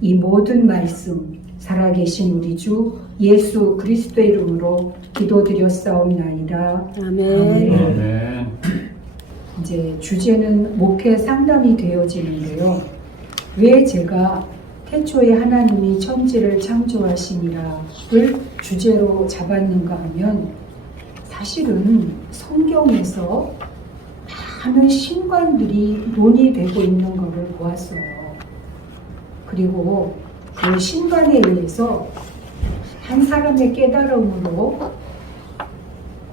이 모든 말씀 살아계신 우리 주 예수 그리스도의 이름으로 기도드렸사옵나이다. 아멘. 아멘. 이제 주제는 목회 상담이 되어지는데요. 왜 제가 태초에 하나님이 천지를 창조하시니라를 주제로 잡았는가 하면, 사실은 성경에서 많은 신관들이 논의되고 있는 것을 보았어요. 그리고 그 신관에 의해서 한 사람의 깨달음으로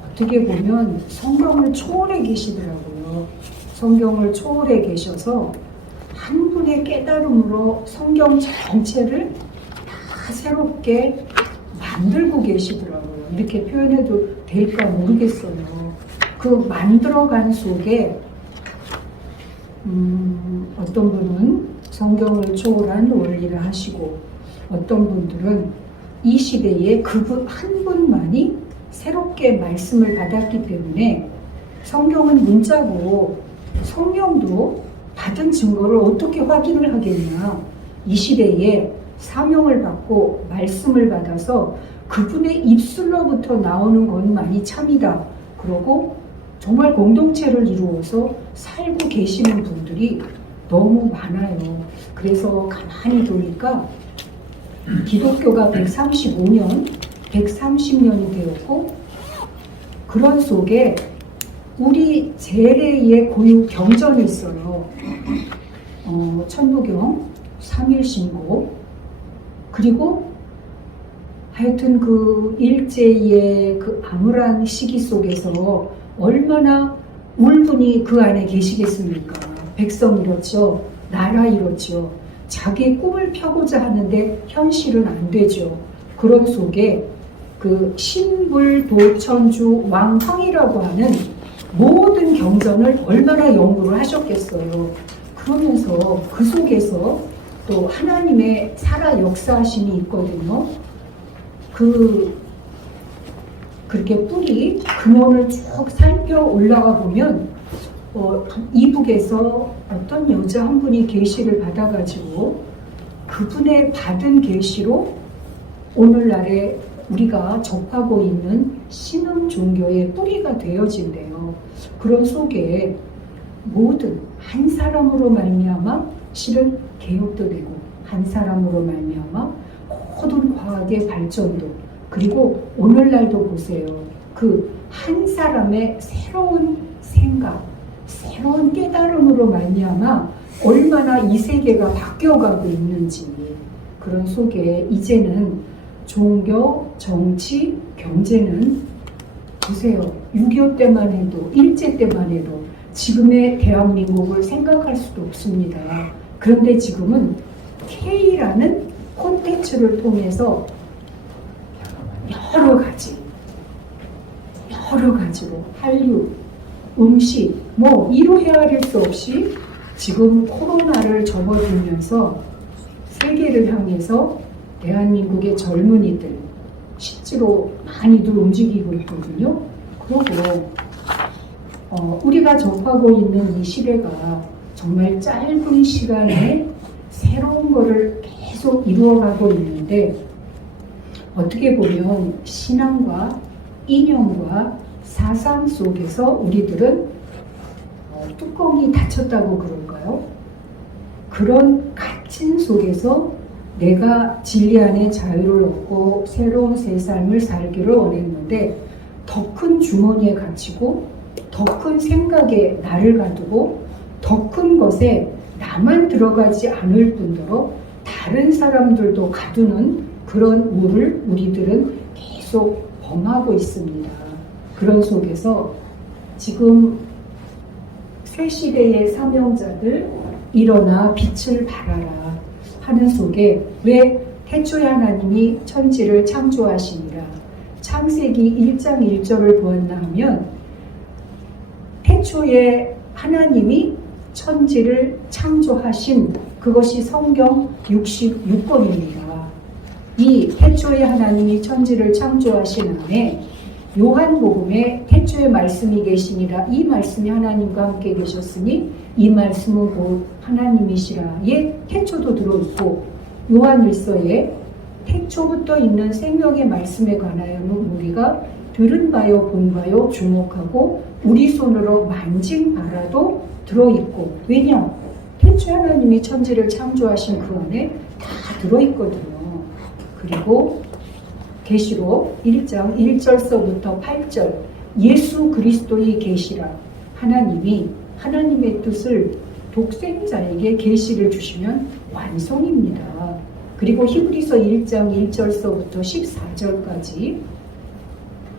어떻게 보면 성경을 초월해 계시더라고요. 성경을 초월해 계셔서 한 분의 깨달음으로 성경 전체를 다 새롭게 만들고 계시더라고요. 이렇게 표현해도 될까 모르겠어요. 그 만들어간 속에 어떤 분은 성경을 초월한 원리를 하시고, 어떤 분들은 이 시대에 그분 한 분만이 새롭게 말씀을 받았기 때문에 성경은 문자고 성령도 받은 증거를 어떻게 확인을 하겠냐, 이 시대에 사명을 받고 말씀을 받아서 그분의 입술로부터 나오는 것만이 참이다, 그러고 정말 공동체를 이루어서 살고 계시는 분들이 너무 많아요. 그래서 가만히 보니까 기독교가 135년, 130년이 되었고, 그런 속에 우리 재래의 고유 경전이 있어요. 천부경, 삼일신고, 그리고 하여튼 그 일제의 그 암울한 시기 속에서 얼마나 울분이 그 안에 계시겠습니까? 백성 잃었죠. 나라 잃었죠. 자기 꿈을 펴고자 하는데 현실은 안 되죠. 그런 속에 그 신불도천주 왕황이라고 하는 모든 경전을 얼마나 연구를 하셨겠어요. 그러면서 그 속에서 또 하나님의 살아 역사하심이 있거든요. 그렇게 뿌리 근원을 쭉 살펴 올라가 보면 이북에서 어떤 여자 한 분이 계시를 받아가지고 그분의 받은 계시로 오늘날에 우리가 접하고 있는 신흥 종교의 뿌리가 되어진대요. 그런 속에 모든 한 사람으로 말미암아 실은 개혁도 되고, 한 사람으로 말미암아 모든 과학의 발전도, 그리고 오늘날도 보세요. 그 한 사람의 새로운 생각, 새로운 깨달음으로 말미암아 얼마나 이 세계가 바뀌어가고 있는지, 그런 속에 이제는 종교, 정치, 경제는 보세요. 6.25 때만 해도, 일제 때만 해도 지금의 대한민국을 생각할 수도 없습니다. 그런데 지금은 K라는 콘텐츠를 통해서 여러 가지로 한류, 음식, 이루 헤아릴 수 없이 지금 코로나를 접어들면서 세계를 향해서 대한민국의 젊은이들 실제로 많이들 움직이고 있거든요. 그리고 우리가 접하고 있는 이 시대가 정말 짧은 시간에 새로운 것을 계속 이루어가고 있는데, 어떻게 보면 신앙과 이념과 사상 속에서 우리들은 뚜껑이 닫혔다고 그럴까요? 그런 갇힌 속에서 내가 진리 안에 자유를 얻고 새로운 새 삶을 살기를 원했는데, 더 큰 주머니에 갇히고 더 큰 생각에 나를 가두고 더 큰 것에 나만 들어가지 않을 뿐더러 다른 사람들도 가두는 그런 우를 우리들은 계속 범하고 있습니다. 그런 속에서 지금 새 시대의 사명자들 일어나 빛을 발하라 하는 속에, 왜 태초에 하나님이 천지를 창조하시니라, 창세기 1장 1절을 보았나 하면, 태초에 하나님이 천지를 창조하신 그것이 성경 66권입니다. 이 태초에 하나님이 천지를 창조하신 안에 요한복음에 태초에 말씀이 계시니라, 이 말씀이 하나님과 함께 계셨으니 이 말씀은 곧 하나님이시라의 태초도 들어있고, 요한일서에 태초부터 있는 생명의 말씀에 관하여는 우리가 들은 바요 본 바요 주목하고 우리 손으로 만진 바라도 들어있고, 왜냐? 태초에 하나님이 천지를 창조하신 그 안에 다 들어있거든요. 그리고 계시록 1장 1절서부터 8절, 예수 그리스도의 계시라, 하나님이 하나님의 뜻을 독생자에게 계시를 주시면 완성입니다. 그리고 히브리서 1장 1절서부터 14절까지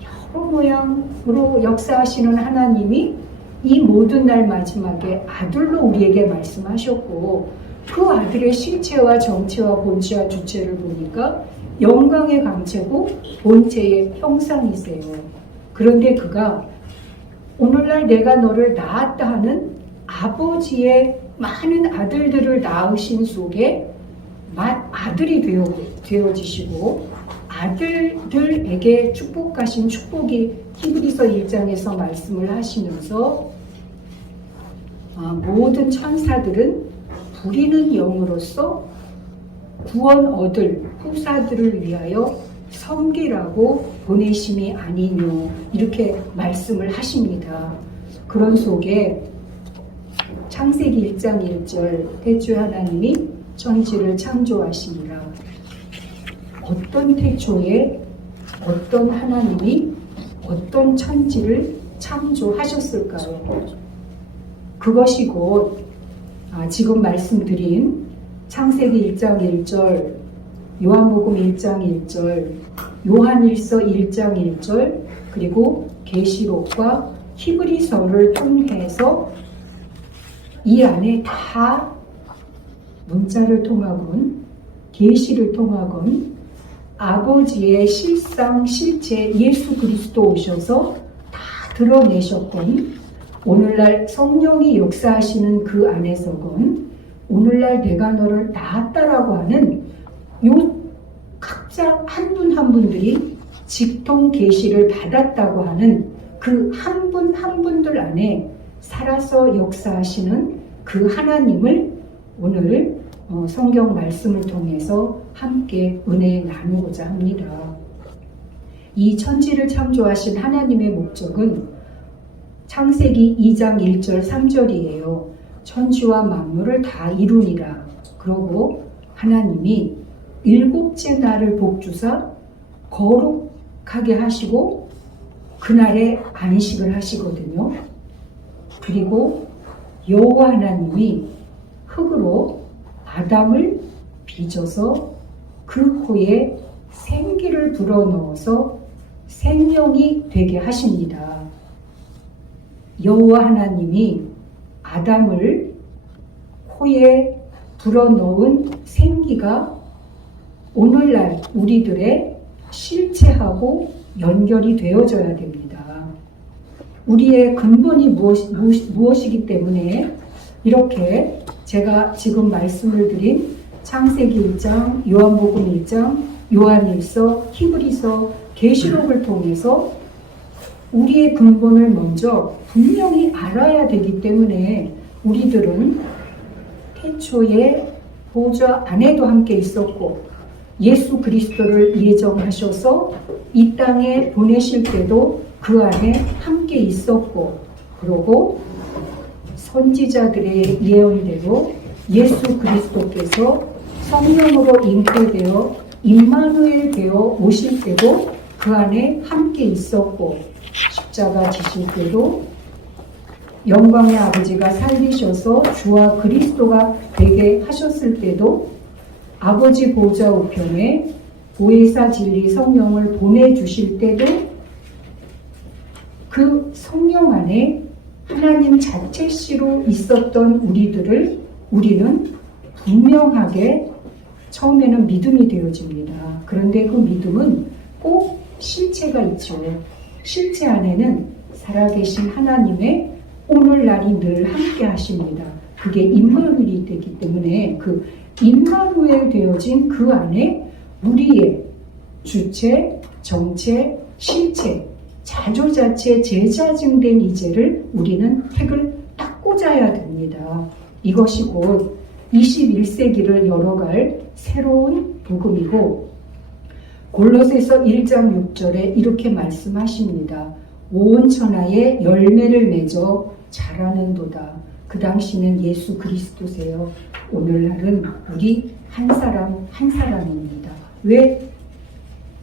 여러 모양으로 역사하시는 하나님이 이 모든 날 마지막에 아들로 우리에게 말씀하셨고, 그 아들의 실체와 정체와 본체와 주체를 보니까 영광의 강체고 본체의 형상이세요. 그런데 그가 오늘날 내가 너를 낳았다 하는 아버지의 많은 아들들을 낳으신 속에 아들이 되어지시고, 아들들에게 축복하신 축복이 히브리서 1장에서 말씀을 하시면서 모든 천사들은 부리는 영으로서 구원 얻을 후사들을 위하여 섬기라고 보내심이 아니뇨, 이렇게 말씀을 하십니다. 그런 속에 창세기 1장 1절, 태초에 하나님이 천지를 창조하시니라. 어떤 태초에 어떤 하나님이 어떤 천지를 창조하셨을까요? 그것이 곧 지금 말씀드린 창세기 1장 1절, 요한복음 1장 1절, 요한일서 1장 1절, 그리고 계시록과 히브리서를 통해서 이 안에 다 문자를 통하건 계시를 통하건 아버지의 실상 실체 예수 그리스도 오셔서 다 드러내셨건, 오늘날 성령이 역사하시는 그 안에서건, 오늘날 내가 너를 낳았다라고 하는 요 각자 한 분 한 분들이 직통 계시를 받았다고 하는 그 한 분 한 분들 안에 살아서 역사하시는 그 하나님을 오늘 성경 말씀을 통해서 함께 은혜 나누고자 합니다. 이 천지를 창조하신 하나님의 목적은 창세기 2장 1절 3절이에요. 천지와 만물을 다 이루니라. 그러고 하나님이 일곱째 날을 복주사 거룩하게 하시고 그날에 안식을 하시거든요. 그리고 여호와 하나님이 흙으로 아담을 빚어서 그 코에 생기를 불어넣어서 생명이 되게 하십니다. 여호와 하나님이 아담을 코에 불어넣은 생기가 오늘날 우리들의 실체하고 연결이 되어져야 됩니다. 우리의 근본이 무엇이기 때문에 이렇게 제가 지금 말씀을 드린 창세기 1장, 요한복음 1장, 요한일서, 히브리서, 계시록을 통해서 우리의 근본을 먼저 분명히 알아야 되기 때문에 우리들은 태초에 보좌 안에도 함께 있었고 예수 그리스도를 예정하셔서 이 땅에 보내실 때도 그 안에 함께 있었고, 그리고 선지자들의 예언대로 예수 그리스도께서 성령으로 잉태되어 임마누엘 되어 오실 때도 그 안에 함께 있었고, 십자가 지실 때도 영광의 아버지가 살리셔서 주와 그리스도가 되게 하셨을 때도 아버지 보좌 우편에 보혜사 진리 성령을 보내주실 때도 그 성령 안에 하나님 자체시로 있었던 우리는 분명하게 처음에는 믿음이 되어집니다. 그런데 그 믿음은 꼭 실체가 있죠. 실체 안에는 살아계신 하나님의 오늘날이 늘 함께 하십니다. 그게 임마누엘이 되기 때문에 그 임마누엘 되어진 그 안에 우리의 주체, 정체, 실체, 자조자체, 제자증된 이제를 우리는 택을 딱 꽂아야 됩니다. 이것이 곧 21세기를 열어갈 새로운 복음이고 골로새서 1장 6절에 이렇게 말씀하십니다. 온 천하에 열매를 맺어 자라는도다. 그 당시는 예수 그리스도세요. 오늘날은 우리 한 사람 한 사람입니다. 왜?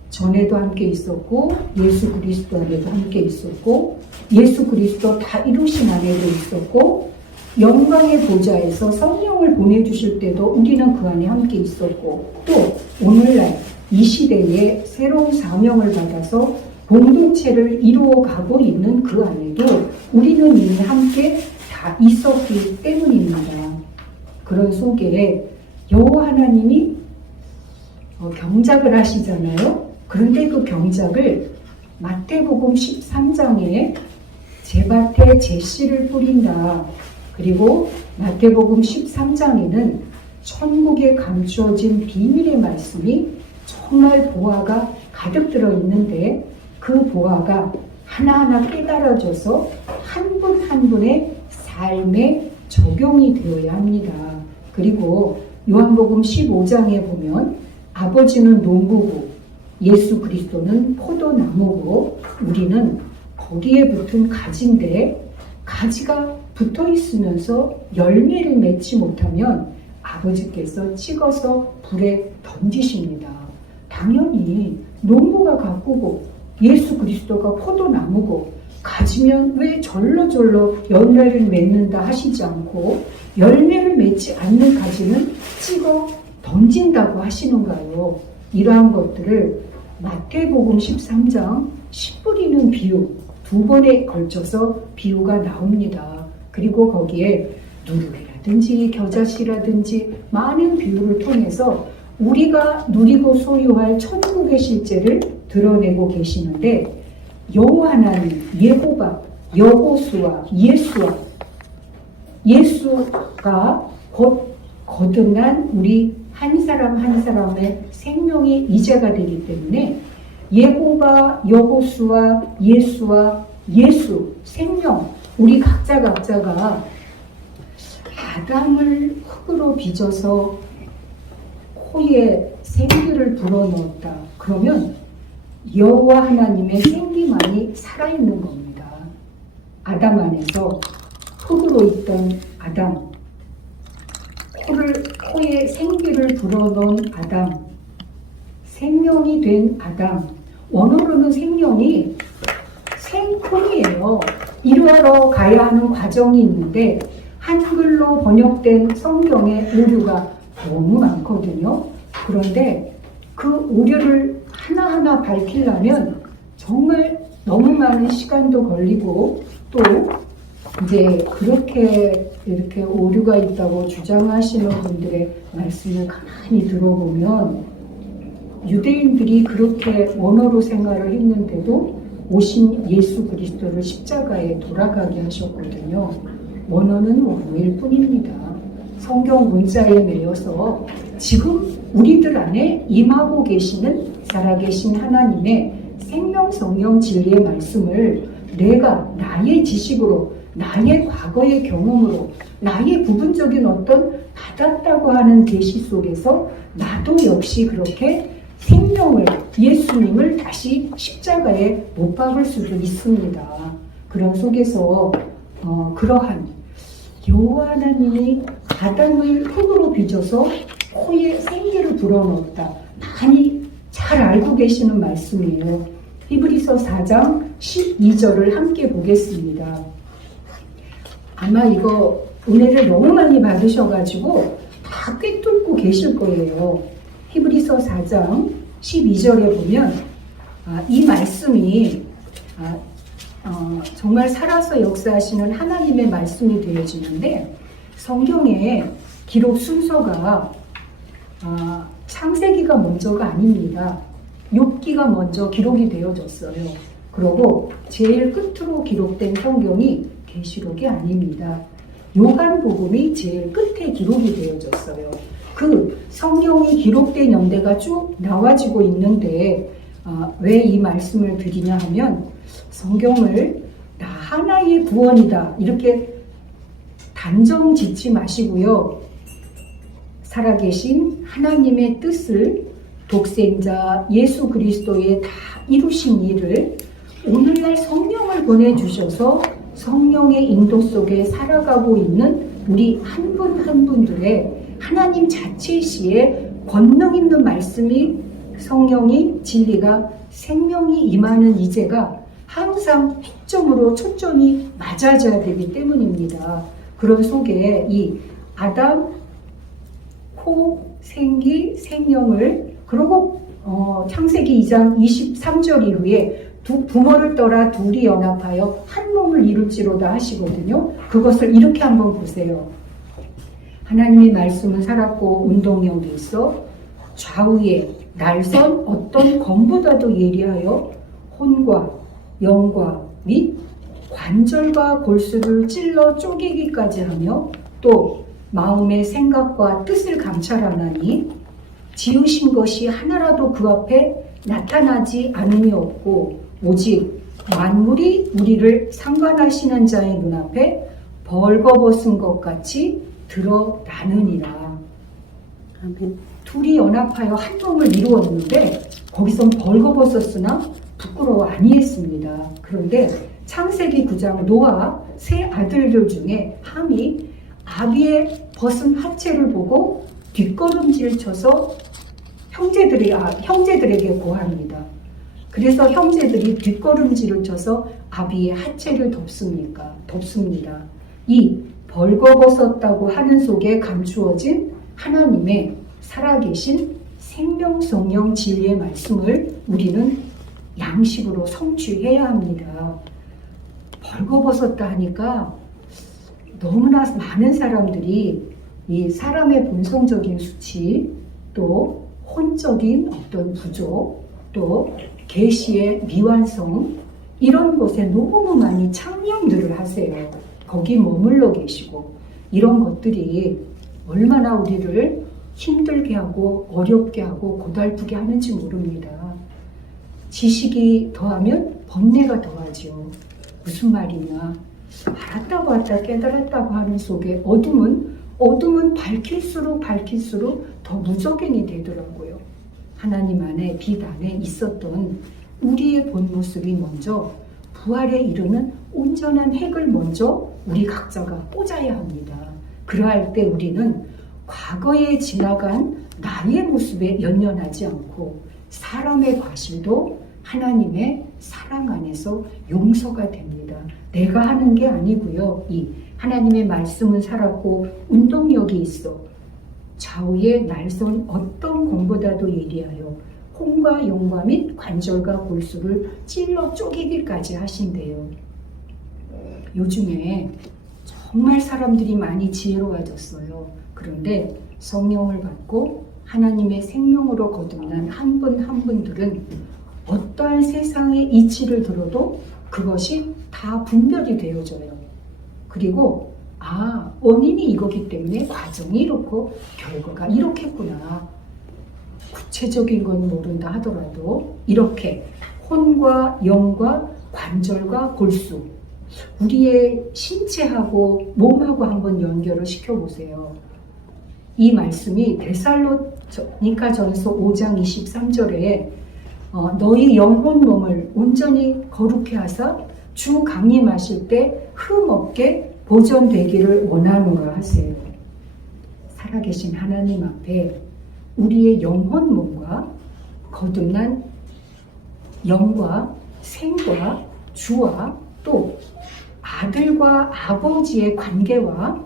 전에도 함께 있었고 예수 그리스도 안에도 함께 있었고 예수 그리스도 다 이루신 안에도 있었고 영광의 보좌에서 성령을 보내주실 때도 우리는 그 안에 함께 있었고 또 오늘날 이 시대에 새로운 사명을 받아서 공동체를 이루어가고 있는 그 안에도 우리는 이미 함께 다 있었기 때문입니다. 그런 속에 여호와 하나님이 경작을 하시잖아요. 그런데 그 경작을 마태복음 13장에 제 밭에 제 씨를 뿌린다. 그리고 마태복음 13장에는 천국에 감추어진 비밀의 말씀이 정말 보화가 가득 들어있는데 그 보화가 하나하나 깨달아져서 한 분 한 분의 삶에 적용이 되어야 합니다. 그리고 요한복음 15장에 보면 아버지는 농부고 예수 그리스도는 포도나무고 우리는 거기에 붙은 가지인데 가지가 붙어 있으면서 열매를 맺지 못하면 아버지께서 찍어서 불에 던지십니다. 당연히 농부가 가꾸고 예수 그리스도가 포도나무고 가지면 왜 절로절로 열매를 맺는다 하시지 않고 열매를 맺지 않는 가지는 찍어 던진다고 하시는가요? 이러한 것들을 마태복음 13장 씨 뿌리는 비유 두 번에 걸쳐서 비유가 나옵니다. 그리고 거기에 누룩이라든지 겨자씨라든지 많은 비유를 통해서 우리가 누리고 소유할 천국의 실제를 드러내고 계시는데 여호와 하나님, 예호가, 여호수아, 예수가 곧 거듭난 우리 한 사람 한 사람의 생명의 이자가 되기 때문에 예호가, 여호수아, 예수, 생명, 우리 각자가 아담을 흙으로 빚어서 코에 생기를 불어넣었다. 그러면 여호와 하나님의 생기만이 살아있는 겁니다. 아담 안에서 흙으로 있던 아담, 코에 생기를 불어넣은 아담, 생명이 된 아담, 원어로는 생명이 생품이에요. 이루어러 가야 하는 과정이 있는데 한글로 번역된 성경의 오류가 너무 많거든요. 그런데 그 오류를 하나하나 밝히려면 정말 너무 많은 시간도 걸리고 또 이제 그렇게 이렇게 오류가 있다고 주장하시는 분들의 말씀을 가만히 들어보면 유대인들이 그렇게 원어로 생활을 했는데도 오신 예수 그리스도를 십자가에 돌아가게 하셨거든요. 원어는 원어일 뿐입니다. 성경 문자에 매여서 지금 우리들 안에 임하고 계시는 살아계신 하나님의 생명 성령 진리의 말씀을 내가 나의 지식으로 나의 과거의 경험으로 나의 부분적인 어떤 받았다고 하는 계시 속에서 나도 역시 그렇게 생명을 예수님을 다시 십자가에 못 박을 수도 있습니다. 그런 속에서 그러한 여호와 하나님이 아담을 흙으로 빚어서 코에 생기를 불어넣었다. 많이 잘 알고 계시는 말씀이에요. 히브리서 4장 12절을 함께 보겠습니다. 아마 이거 은혜를 너무 많이 받으셔가지고 다 꿰뚫고 계실 거예요. 히브리서 4장 12절에 보면 이 말씀이 정말 살아서 역사하시는 하나님의 말씀이 되어지는데 성경의 기록 순서가 창세기가 먼저가 아닙니다. 욥기가 먼저 기록이 되어졌어요. 그리고 제일 끝으로 기록된 성경이 계시록이 아닙니다. 요한복음이 제일 끝에 기록이 되어졌어요. 그 성경이 기록된 연대가 쭉 나와지고 있는데 왜 이 말씀을 드리냐 하면 성경을 나 하나의 구원이다 이렇게 단정 짓지 마시고요. 살아계신 하나님의 뜻을 독생자 예수 그리스도의 다 이루신 일을 오늘날 성령을 보내주셔서 성령의 인도 속에 살아가고 있는 우리 한 분 한 분들의 하나님 자체시에 권능 있는 말씀이 성령이 진리가 생명이 임하는 이제가 항상 핵점으로 초점이 맞아져야 되기 때문입니다. 그런 속에 이 아담, 코, 생기, 생명을 그리고 창세기 2장 23절 이후에 두 부모를 떠나 둘이 연합하여 한 몸을 이룰지로다 하시거든요. 그것을 이렇게 한번 보세요. 하나님의 말씀은 살았고 운동력이 있어 좌우에 날선 어떤 검보다도 예리하여 혼과 영과 및 관절과 골수를 찔러 쪼개기까지 하며 또 마음의 생각과 뜻을 감찰하나니 지으신 것이 하나라도 그 앞에 나타나지 않음이 없고 오직 만물이 우리를 상관하시는 자의 눈앞에 벌거벗은 것 같이 드러나느니라. 아멘. 둘이 연합하여 한 몸을 이루었는데 거기선 벌거벗었으나 부끄러워 아니했습니다. 그런데 창세기 9장 노아 세 아들들 중에 함이 아비의 벗은 하체를 보고 뒷걸음질 쳐서 형제들에게 고합니다. 그래서 형제들이 뒷걸음질을 쳐서 아비의 하체를 덮습니다. 이 벌거벗었다고 하는 속에 감추어진 하나님의 살아계신 생명성령 진리의 말씀을 우리는 양식으로 성취해야 합니다. 벌거벗었다 하니까 너무나 많은 사람들이 이 사람의 본성적인 수치, 또 혼적인 어떤 부족, 또 계시의 미완성 이런 것에 너무 많이 창념들을 하세요. 거기 머물러 계시고 이런 것들이 얼마나 우리를 힘들게 하고 어렵게 하고 고달프게 하는지 모릅니다. 지식이 더하면 번뇌가 더하죠. 무슨 말이냐. 알았다고 하다 깨달았다고 하는 속에 어둠은 밝힐수록 더 무적행이 되더라고요. 하나님 안에 빛 안에 있었던 우리의 본 모습이 먼저 부활에 이르는 온전한 핵을 먼저 우리 각자가 꽂아야 합니다. 그러할 때 우리는 과거에 지나간 나의 모습에 연연하지 않고 사람의 과실도 하나님의 사랑 안에서 용서가 됩니다. 내가 하는 게 아니고요. 이 하나님의 말씀은 살았고 운동력이 있어 좌우에 날선 어떤 공보다도 예리하여 혼과 영과 및 관절과 골수를 찔러 쪼개기까지 하신대요. 요즘에 정말 사람들이 많이 지혜로워졌어요. 그런데 성령을 받고 하나님의 생명으로 거듭난 한 분 한 분들은 어떠한 세상의 이치를 들어도 그것이 다 분별이 되어져요. 그리고 원인이 이거기 때문에 과정이 이렇고 결과가 이렇겠구나. 구체적인 건 모른다 하더라도 이렇게 혼과 영과 관절과 골수 우리의 신체하고 몸하고 한번 연결을 시켜보세요. 이 말씀이 데살로니가전서 5장 23절에 너희 영혼 몸을 온전히 거룩해 하사 주 강림하실 때 흠 없게 보존되기를 원하노라 하세요. 살아계신 하나님 앞에 우리의 영혼 몸과 거듭난 영과 생과 주와 또 아들과 아버지의 관계와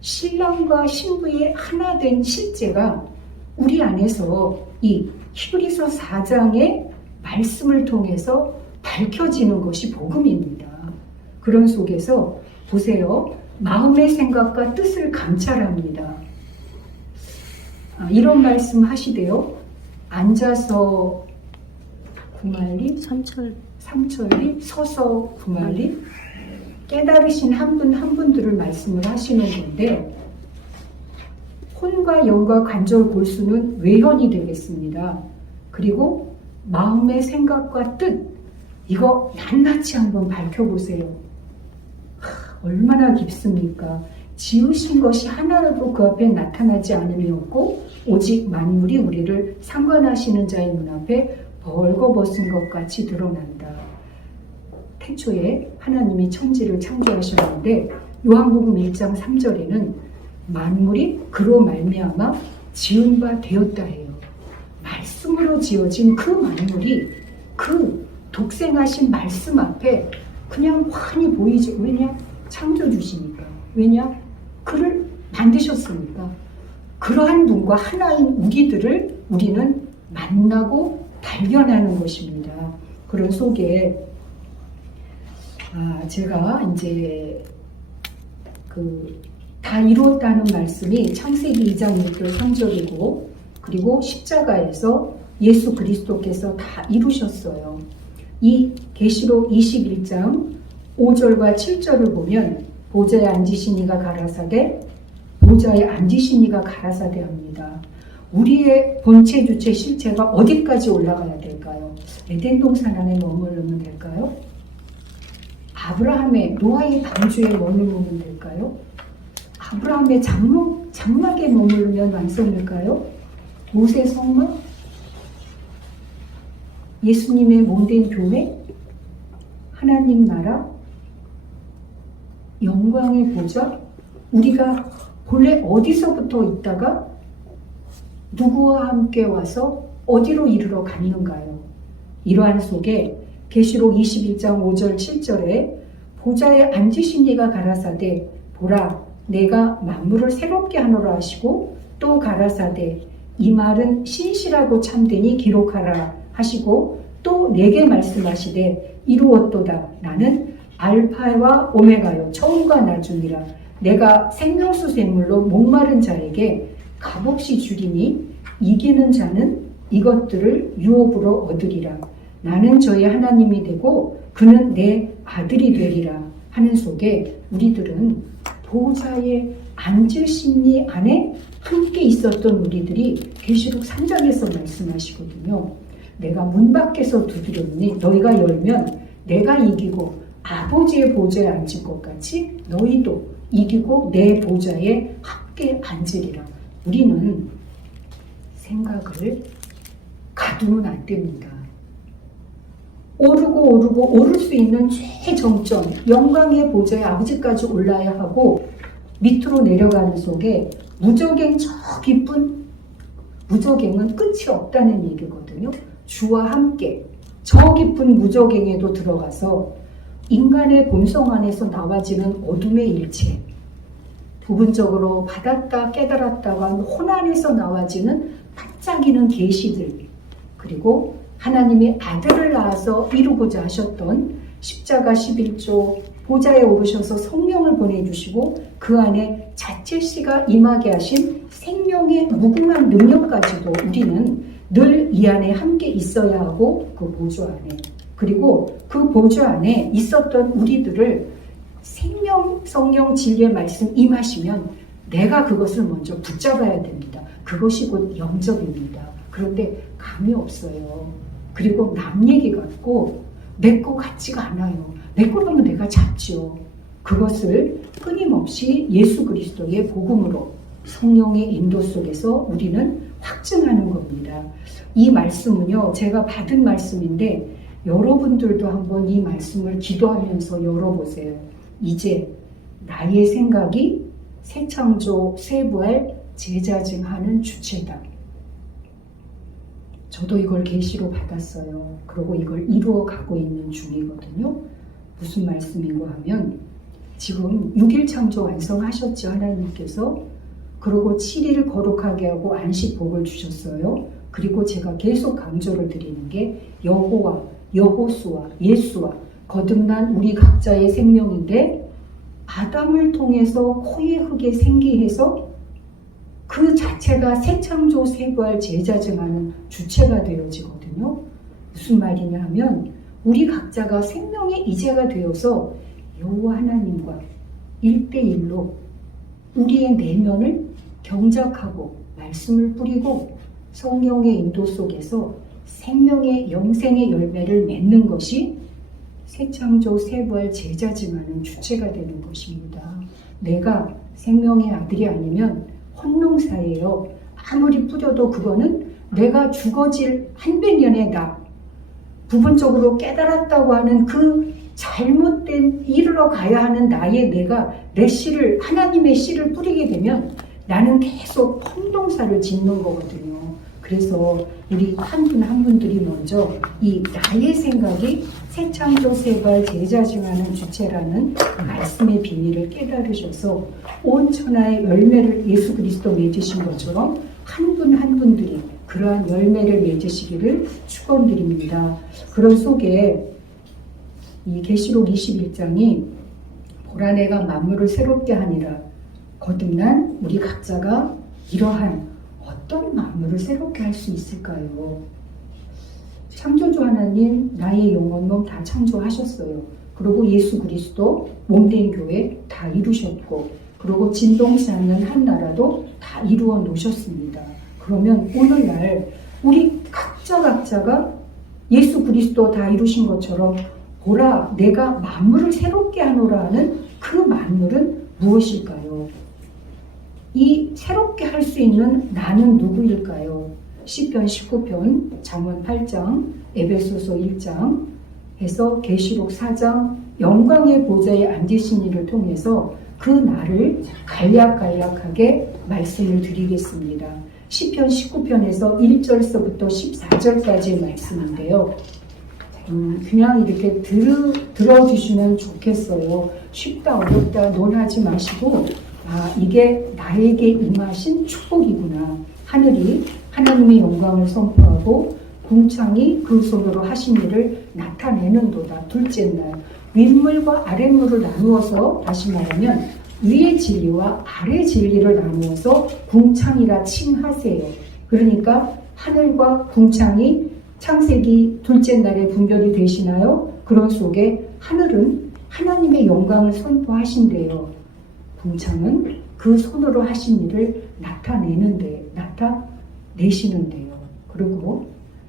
신랑과 신부의 하나 된 실제가 우리 안에서 이 히브리서 4장의 말씀을 통해서 밝혀지는 것이 복음입니다. 그런 속에서 보세요. 마음의 생각과 뜻을 감찰합니다. 이런 말씀 하시대요. 앉아서 구말리, 삼천리, 서서 구말리 깨달으신 한 분 한 분들을 말씀을 하시는 건데 혼과 영과 관절 골수는 외현이 되겠습니다. 그리고 마음의 생각과 뜻 이거 낱낱이 한번 밝혀보세요. 얼마나 깊습니까? 지으신 것이 하나라도 그 앞에 나타나지 않음이 없고 오직 만물이 우리를 상관하시는 자의 눈앞에 벌거벗은 것 같이 드러난다. 태초에 하나님이 천지를 창조하셨는데 요한복음 1장 3절에는 만물이 그로 말미암아 지은 바 되었다 해요. 말씀으로 지어진 그 만물이 그 독생하신 말씀 앞에 그냥 환히 보이지. 왜냐? 창조주시니까. 왜냐? 그를 만드셨으니까. 그러한 분과 하나인 우리들을 우리는 만나고 발견하는 것입니다. 그런 속에 제가 이제 다 이루었다는 말씀이 창세기 2장 6절 3절이고 그리고 십자가에서 예수 그리스도께서 다 이루셨어요. 이 계시록 21장 5절과 7절을 보면 보좌에 앉으신 이가 가라사대 보좌에 앉으신 이가 가라사대 합니다. 우리의 본체 주체 실체가 어디까지 올라가야 될까요? 에덴 동산 안에 머무르면 될까요? 아브라함의 노아의 방주에 머무르면 될까요? 아브라함의 장막에 머무르면 완성일까요? 모세 성막? 예수님의 몸된 교회? 하나님 나라? 영광의 보좌? 우리가 본래 어디서부터 있다가 누구와 함께 와서 어디로 이르러 갔는가요? 이러한 속에 계시록 21장 5절 7절에 보좌에 앉으신 이가 가라사대 보라 내가 만물을 새롭게 하노라 하시고 또 가라사대 이 말은 신실하고 참되니 기록하라 하시고 또 내게 말씀하시되 이루었도다 나는 알파와 오메가요 처음과 나중이라 내가 생명수 샘물로 목마른 자에게 값없이 주리니 이기는 자는 이것들을 유업으로 얻으리라 나는 저의 하나님이 되고 그는 내 아들이 되리라 하는 속에 우리들은 보좌에 앉으신 이 안에 함께 있었던 우리들이 계시록 3장에서 말씀하시거든요. 내가 문 밖에서 두드렸니 너희가 열면 내가 이기고 아버지의 보좌에 앉을 것 같이 너희도 이기고 내 보좌에 함께 앉으리라. 우리는 생각을 가두면 안 됩니다. 오르고 오를 수 있는 최정점 영광의 보좌에 아버지까지 올라야 하고 밑으로 내려가는 속에 무저갱 저 깊은 무저갱은 끝이 없다는 얘기거든요. 주와 함께 저 깊은 무저갱에도 들어가서 인간의 본성 안에서 나와지는 어둠의 일체 부분적으로 받았다 깨달았다가 혼안에서 나와지는 반짝이는 계시들 그리고 하나님이 아들을 낳아서 이루고자 하셨던 십자가 11조 보좌에 오르셔서 성령을 보내주시고 그 안에 자체시가 임하게 하신 생명의 무궁한 능력까지도 우리는 늘 이 안에 함께 있어야 하고 그 보좌 안에 그리고 그 보좌 안에 있었던 우리들을 생명 성령 진리의 말씀 임하시면 내가 그것을 먼저 붙잡아야 됩니다. 그것이 곧 영접입니다. 그런데 감이 없어요. 그리고 남 얘기 같고 내 거 같지가 않아요. 내 거라면 내가 잡죠. 그것을 끊임없이 예수 그리스도의 복음으로 성령의 인도 속에서 우리는 확증하는 겁니다. 이 말씀은요, 제가 받은 말씀인데 여러분들도 한번 이 말씀을 기도하면서 열어보세요. 이제 나의 생각이 새 창조, 새 부활, 재자증하는 주체다. 저도 이걸 계시로 받았어요. 그리고 이걸 이루어 가고 있는 중이거든요. 무슨 말씀인가 하면 지금 6일 창조 완성하셨죠, 하나님께서. 그리고 7일을 거룩하게 하고 안식 복을 주셨어요. 그리고 제가 계속 강조를 드리는 게 여호와, 여호수아, 예수와 거듭난 우리 각자의 생명인데 아담을 통해서 코의 흙에 생기해서 그 자체가 새 창조, 새 부활, 재자증하는 주체가 되어지거든요. 무슨 말이냐 하면 우리 각자가 생명의 이제가 되어서 여호와 하나님과 1대1로 우리의 내면을 경작하고 말씀을 뿌리고 성령의 인도 속에서 생명의 영생의 열매를 맺는 것이 새 창조, 새 부활, 재자증하는 주체가 되는 것입니다. 내가 생명의 아들이 아니면 혼농사예요. 아무리 뿌려도 그거는 내가 죽어질 한백년의 나, 부분적으로 깨달았다고 하는 그 잘못된 이르러 가야 하는 나의 내가 내 씨를, 하나님의 씨를 뿌리게 되면 나는 계속 혼농사를 짓는 거거든요. 그래서 우리 한 분 한 분들이 먼저 이 나의 생각이 새창조 세발 제자증하는 주체라는 말씀의 비밀을 깨달으셔서 온 천하의 열매를 예수 그리스도 맺으신 것처럼 한 분 한 분들이 그러한 열매를 맺으시기를 축원드립니다. 그런 속에 이 계시록 21장이 보라 내가 만물을 새롭게 하니라. 거듭난 우리 각자가 이러한 어떤 만물을 새롭게 할 수 있을까요? 창조주 하나님 나의 영혼 몸 다 창조하셨어요. 그리고 예수 그리스도 몸된 교회 다 이루셨고, 그리고 진동치 않는 한 나라도 다 이루어 놓으셨습니다. 그러면 오늘날 우리 각자가 예수 그리스도 다 이루신 것처럼 보라 내가 만물을 새롭게 하노라 하는 그 만물은 무엇일까요? 이 새롭게 할 수 있는 나는 누구일까요? 시편 19편, 잠언 8장, 에베소서 1장 해서 계시록 4장 영광의 보좌에 앉으신 이를 통해서 그 나를 간략하게 말씀을 드리겠습니다. 시편 19편에서 1절서부터 14절까지의 말씀인데요. 그냥 이렇게 들어주시면 좋겠어요. 쉽다 어렵다 논하지 마시고 이게 나에게 임하신 축복이구나. 하늘이 하나님의 영광을 선포하고 궁창이 그 손으로 하신 일을 나타내는도다. 둘째 날 윗물과 아랫물을 나누어서, 다시 말하면 위의 진리와 아래 진리를 나누어서 궁창이라 칭하세요. 그러니까 하늘과 궁창이 창세기 둘째 날에 분별이 되시나요? 그런 속에 하늘은 하나님의 영광을 선포하신대요. 궁창은 그 손으로 하신 일을 나타내시는데요. 그리고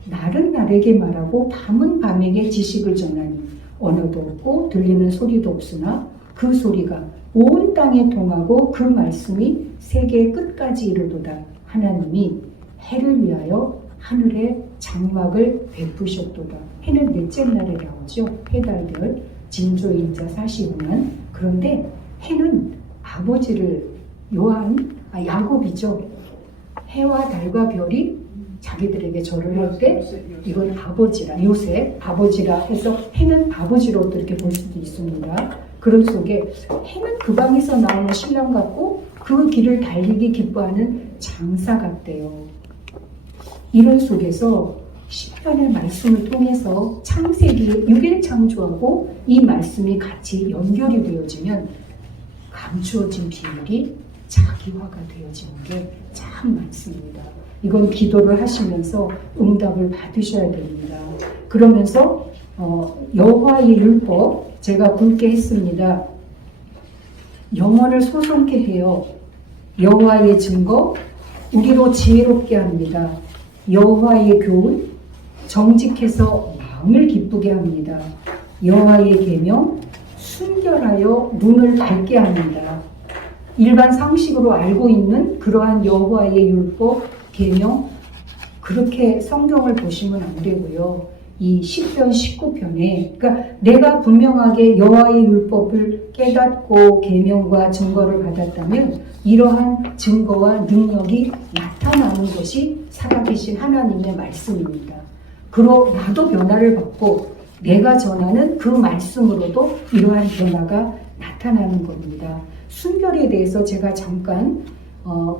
날은 날에게 말하고 밤은 밤에게 지식을 전하니 언어도 없고 들리는 소리도 없으나 그 소리가 온 땅에 통하고 그 말씀이 세계의 끝까지 이르도다. 하나님이 해를 위하여 하늘에 장막을 베푸셨도다. 해는 넷째 날에 나오죠. 해달별 진조인자 45만. 그런데 해는 아버지를 야곱이죠. 해와 달과 별이 자기들에게 절을 할 때 이건 아버지라, 요셉 아버지라 해서 해는 아버지로 또 이렇게 볼 수도 있습니다. 그런 속에 해는 그 방에서 나오는 신랑 같고 그 길을 달리기 기뻐하는 장사 같대요. 이런 속에서 시편의 말씀을 통해서 창세기 6일 창조하고 이 말씀이 같이 연결이 되어지면 감추어진 비밀이 자기화가 되어지는 게 참 많습니다. 이건 기도를 하시면서 응답을 받으셔야 됩니다. 그러면서 여호와의 율법 제가 굵게 했습니다. 영혼을 소송케 해요. 여호와의 증거 우리로 지혜롭게 합니다. 여호와의 교훈 정직해서 마음을 기쁘게 합니다. 여호와의 계명 순결하여 눈을 밝게 합니다. 일반 상식으로 알고 있는 그러한 여호와의 율법, 계명 그렇게 성경을 보시면 안 되고요. 이 시편 19편에 그러니까 내가 분명하게 여호와의 율법을 깨닫고 계명과 증거를 받았다면 이러한 증거와 능력이 나타나는 것이 살아계신 하나님의 말씀입니다. 그러 나도 변화를 받고 내가 전하는 그 말씀으로도 이러한 변화가 나타나는 겁니다. 순결에 대해서 제가 잠깐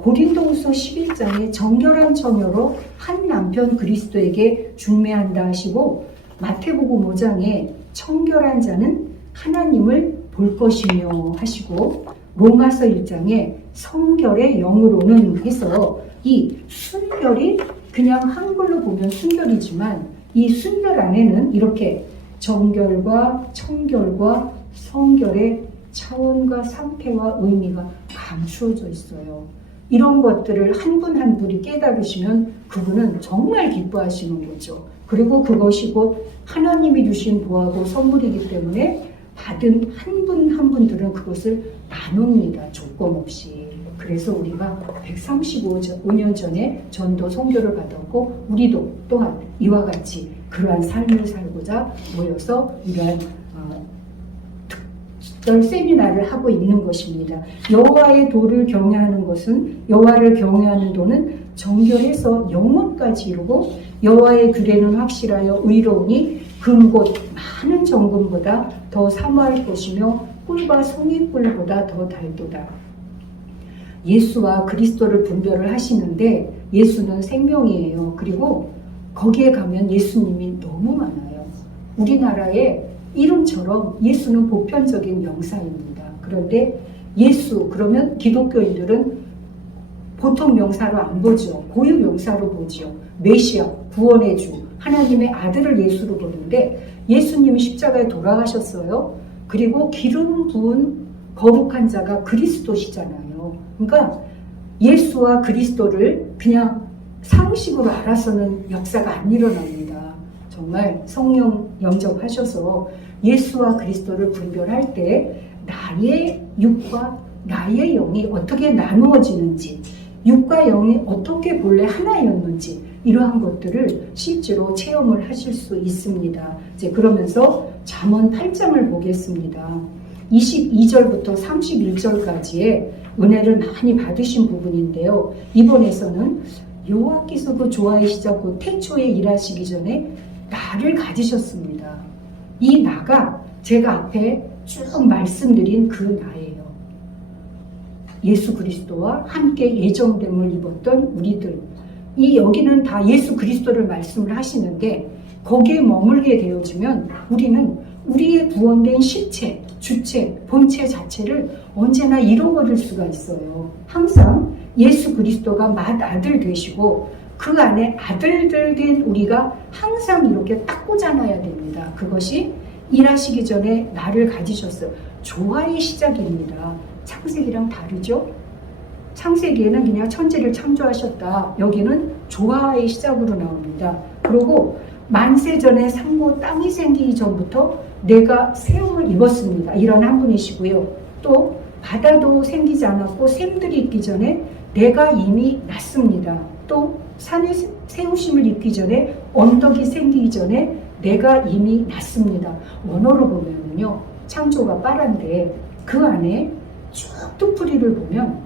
고린도후서 11장에 정결한 처녀로 한 남편 그리스도에게 중매한다 하시고, 마태복음 5장에 청결한 자는 하나님을 볼 것이며 하시고, 로마서 1장에 성결의 영으로는 해서 이 순결이 그냥 한글로 보면 순결이지만 이 순결 안에는 이렇게 정결과 청결과 성결의 차원과 상태와 의미가 감추어져 있어요. 이런 것들을 한 분 한 분이 깨달으시면 그분은 정말 기뻐하시는 거죠. 그리고 그것이 곧 하나님이 주신 보하고 선물이기 때문에 받은 한 분 한 분들은 그것을 나눕니다. 조건 없이. 그래서 우리가 135년 전에 전도 선교를 받았고 우리도 또한 이와 같이 그러한 삶을 살고자 모여서 이러한 특별 세미나를 하고 있는 것입니다. 여호와의 도를 경외하는 것은 여호와를 경외하는 도는 정결해서 영원까지 이루고 여호와의 규례는 확실하여 의로우니 금곧 많은 정금보다 더 사모할 것이며 꿀과 송이꿀보다 더 달도다. 예수와 그리스도를 분별을 하시는데 예수는 생명이에요. 그리고 거기에 가면 예수님이 너무 많아요. 우리나라에 이름처럼 예수는 보편적인 명사입니다. 그런데 예수 그러면 기독교인들은 보통 명사로 안 보죠. 고유 명사로 보죠. 메시아, 구원의 주, 하나님의 아들을 예수로 보는데 예수님이 십자가에 돌아가셨어요. 그리고 기름 부은 거룩한 자가 그리스도시잖아요. 그러니까 예수와 그리스도를 그냥 상식으로 알아서는 역사가 안 일어납니다. 정말 성령 영접하셔서 예수와 그리스도를 분별할 때 나의 육과 나의 영이 어떻게 나누어지는지, 육과 영이 어떻게 본래 하나였는지 이러한 것들을 실제로 체험을 하실 수 있습니다. 이제 그러면서 잠언 8장을 보겠습니다. 22절부터 31절까지의 은혜를 많이 받으신 부분인데요. 이번에서는 여호와께서도 좋아하시자 곧 태초에 일하시기 전에 나를 가지셨습니다. 이 나가 제가 앞에 쭉 말씀드린 그 나예요. 예수 그리스도와 함께 예정됨을 입었던 우리들. 이 여기는 다 예수 그리스도를 말씀을 하시는데 거기에 머물게 되어지면 우리는 우리의 구원된 실체, 주체, 본체 자체를 언제나 잃어버릴 수가 있어요. 항상 예수 그리스도가 맏아들 되시고 그 안에 아들들 된 우리가 항상 이렇게 딱 꽂아놔야 됩니다. 그것이 일하시기 전에 나를 가지셨어요. 조화의 시작입니다. 창세기랑 다르죠? 창세기에는 그냥 천지를 창조하셨다. 여기는 조화의 시작으로 나옵니다. 그리고 만세전에 상고 땅이 생기기 전부터 내가 세움을 입었습니다. 이런 한 분이시고요. 또 바다도 생기지 않았고 샘들이 있기 전에 내가 이미 났습니다. 또 산에 세우심을 입기 전에 언덕이 생기기 전에 내가 이미 났습니다. 원어로 보면요. 창조가 빠른데 그 안에 쭉 뚜풀이를 보면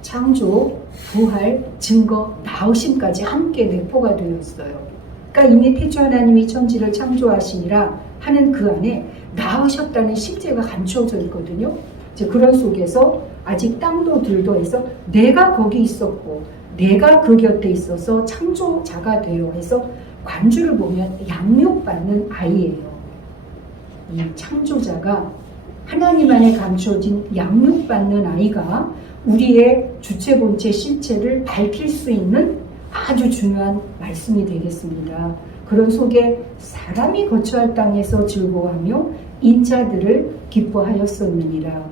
창조, 부활, 증거, 나으심까지 함께 내포가 되어 있어요. 그러니까 이미 태초 하나님이 천지를 창조하시니라 하는 그 안에 나으셨다는 실제가 감추어져 있거든요. 이제 그런 속에서 아직 땅도 들도 해서 내가 거기 있었고 내가 그 곁에 있어서 창조자가 되어 해서 관주를 보면 양육받는 아이예요. 이 창조자가 하나님 안에 감추어진 양육받는 아이가 우리의 주체 본체 실체를 밝힐 수 있는 아주 중요한 말씀이 되겠습니다. 그런 속에 사람이 거처할 땅에서 즐거워하며 인자들을 기뻐하였었느니라.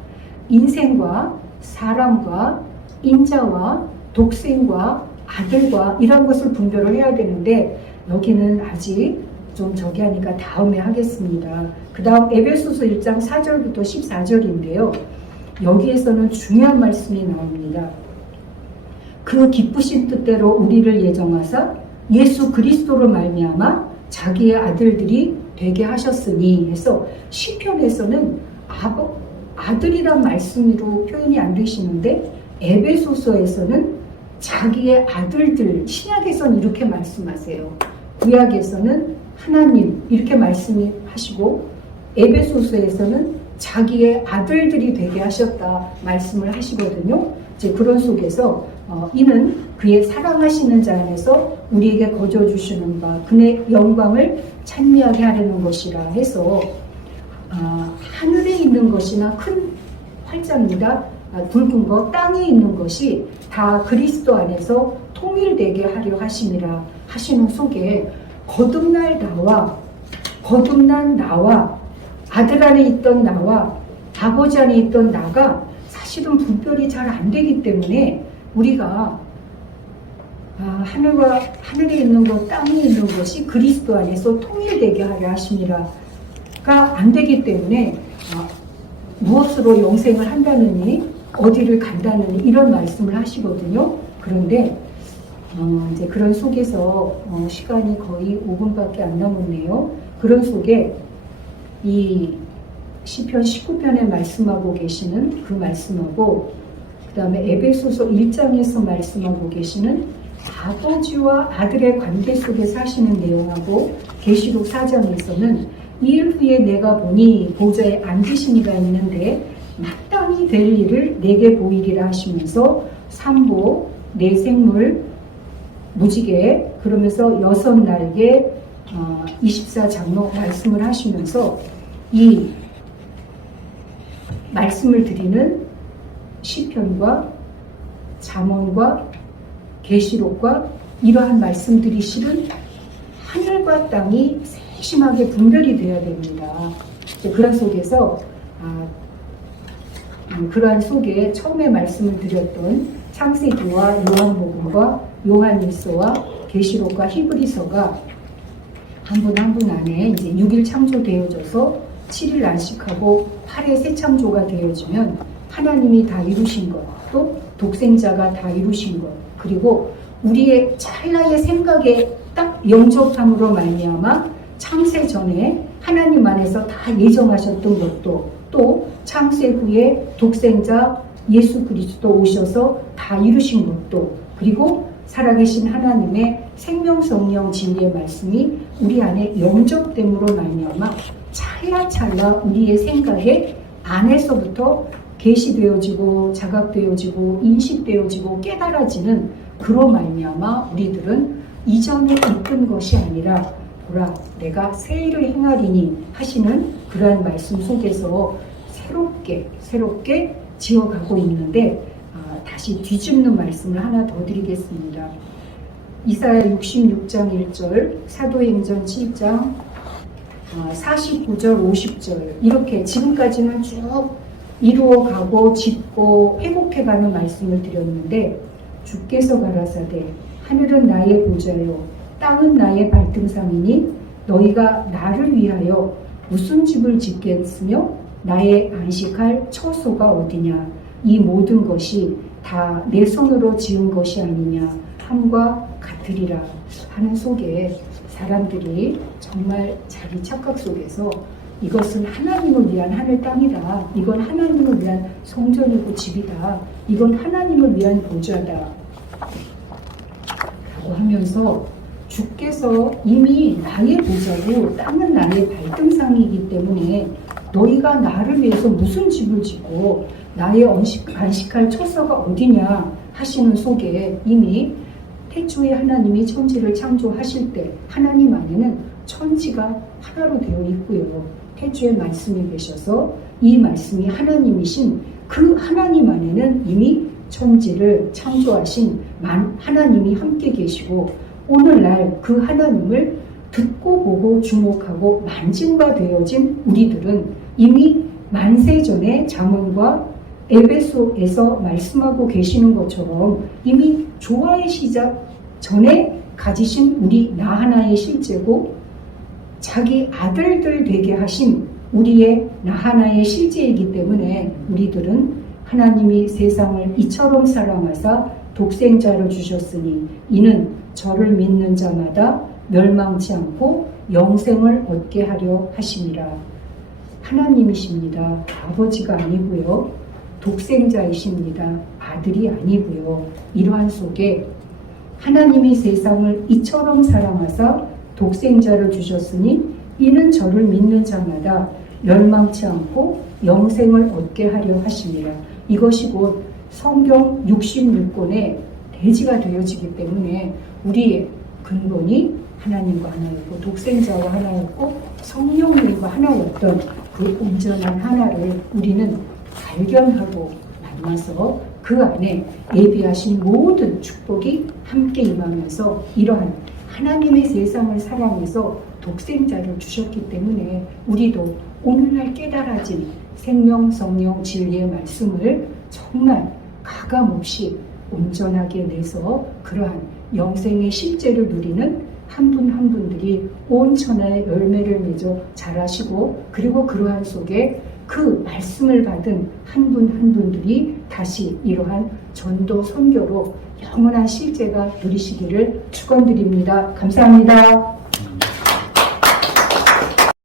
인생과 사람과 인자와 독생과 아들과 이런 것을 분별을 해야 되는데 여기는 아직 좀 저기 하니까 다음에 하겠습니다. 그 다음 에베소서 1장 4절부터 14절인데요. 여기에서는 중요한 말씀이 나옵니다. 그 기쁘신 뜻대로 우리를 예정하사 예수 그리스도로 말미암아 자기의 아들들이 되게 하셨으니 해서 시편에서는 아들이란 말씀으로 표현이 안 되시는데 에베소서에서는 자기의 아들들, 신약에서는 이렇게 말씀하세요. 구약에서는 하나님 이렇게 말씀하시고 에베소서에서는 자기의 아들들이 되게 하셨다 말씀을 하시거든요. 이제 그런 속에서 이는 그의 사랑하시는 자 안에서 우리에게 거저 주시는 바 그의 영광을 찬미하게 하려는 것이라 해서 하늘에 있는 것이나 큰 활자입니다. 굵은 것, 땅에 있는 것이 다 그리스도 안에서 통일되게 하려 하심이라 하시는 속에 거듭난 나와 아들 안에 있던 나와 아버지 안에 있던 나가 사실은 분별이 잘 안 되기 때문에 우리가 하늘에 있는 것, 땅에 있는 것이 그리스도 안에서 통일되게 하려 하심이라가 안 되기 때문에 무엇으로 영생을 한다느니 어디를 간다느니 이런 말씀을 하시거든요. 그런데 이제 그런 속에서 시간이 거의 5분밖에 안 남았네요. 그런 속에 이 시편 19편에 말씀하고 계시는 그 말씀하고 그 다음에 에베소서 1장에서 말씀하고 계시는 아버지와 아들의 관계 속에 사시는 내용하고 계시록 4장에서는 이일 후에 내가 보니 보좌에 앉으신 이가 있는데 마땅히 될 일을 내게 보이리라 하시면서 삼보 네 생물 무지개 그러면서 여섯 날개 24장로 말씀을 하시면서 이 말씀을 드리는 시편과 잠언과 계시록과 이러한 말씀들이 실은 하늘과 땅이 세심하게 분별이 되어야 됩니다. 그런 속에서 그러한 속에 처음에 말씀을 드렸던 창세기와 요한복음과 요한일서와 계시록과 히브리서가 한 분 한 분 안에 이제 6일 창조되어져서 7일 안식하고 8일 새 창조가 되어지면 하나님이 다 이루신 것, 또 독생자가 다 이루신 것, 그리고 우리의 찰나의 생각에 딱 영접함으로 말미암아 창세 전에 하나님 안에서 다 예정하셨던 것도 또 창세 후에 독생자 예수 그리스도 오셔서 다 이루신 것도 그리고 살아계신 하나님의 생명 성령 진리의 말씀이 우리 안에 영접됨으로 말미암아 찰나찰나 우리의 생각에 안에서부터 계시되어지고 자각되어지고 인식되어지고 깨달아지는 그로 말미암아 우리들은 이전에 있던 것이 아니라 보라 내가 새 일을 행하리니 하시는 그러한 말씀 속에서 새롭게 지어가고 있는데 다시 뒤집는 말씀을 하나 더 드리겠습니다. 이사야 66장 1절, 사도행전 7장 49절 50절 이렇게 지금까지는 쭉 이루어가고 짓고 회복해가는 말씀을 드렸는데 주께서 가라사대 하늘은 나의 보좌요 땅은 나의 발등상이니 너희가 나를 위하여 무슨 집을 짓겠으며 나의 안식할 처소가 어디냐 이 모든 것이 다 내 손으로 지은 것이 아니냐 함과 같으리라 하는 속에 사람들이 정말 자기 착각 속에서 이것은 하나님을 위한 하늘 땅이다. 이건 하나님을 위한 성전이고 집이다. 이건 하나님을 위한 보좌다. 라고 하면서 주께서 이미 나의 보좌고 땅은 나의 발등상이기 때문에 너희가 나를 위해서 무슨 집을 짓고 나의 안식할 처소가 어디냐 하시는 속에 이미 태초에 하나님이 천지를 창조하실 때 하나님 안에는 천지가 하나로 되어 있고요. 태초에 말씀이 계셔서 이 말씀이 하나님이신 그 하나님 안에는 이미 천지를 창조하신 하나님이 함께 계시고 오늘날 그 하나님을 듣고 보고 주목하고 만진 바 되어진 우리들은 이미 만세전에 잠언과 에베소에서 말씀하고 계시는 것처럼 이미 조화의 시작 전에 가지신 우리 나 하나의 실제고 자기 아들들 되게 하신 우리의 나 하나의 실제이기 때문에 우리들은 하나님이 세상을 이처럼 사랑하사 독생자를 주셨으니 이는 저를 믿는 자마다 멸망치 않고 영생을 얻게 하려 하심이라. 하나님이십니다. 아버지가 아니고요. 독생자이십니다. 아들이 아니고요. 이러한 속에 하나님이 세상을 이처럼 사랑하사 독생자를 주셨으니 이는 저를 믿는 자마다 멸망치 않고 영생을 얻게 하려 하심이라. 이것이 곧 성경 66권의 대지가 되어지기 때문에 우리의 근본이 하나님과 하나였고 독생자와 하나였고 성령님과 하나였던 그 온전한 하나를 우리는 발견하고 만나서 그 안에 예비하신 모든 축복이 함께 임하면서 이러한 하나님의 세상을 사랑해서 독생자를 주셨기 때문에 우리도 오늘날 깨달아진 생명 성령 진리의 말씀을 정말 가감없이 온전하게 내서 그러한 영생의 실제를 누리는 한 분 한 분들이 온 천하의 열매를 맺어 자라시고 그리고 그러한 속에 그 말씀을 받은 한 분 한 분들이 다시 이러한 전도 선교로 영원한 실제가 누리시기를 축원드립니다. 감사합니다.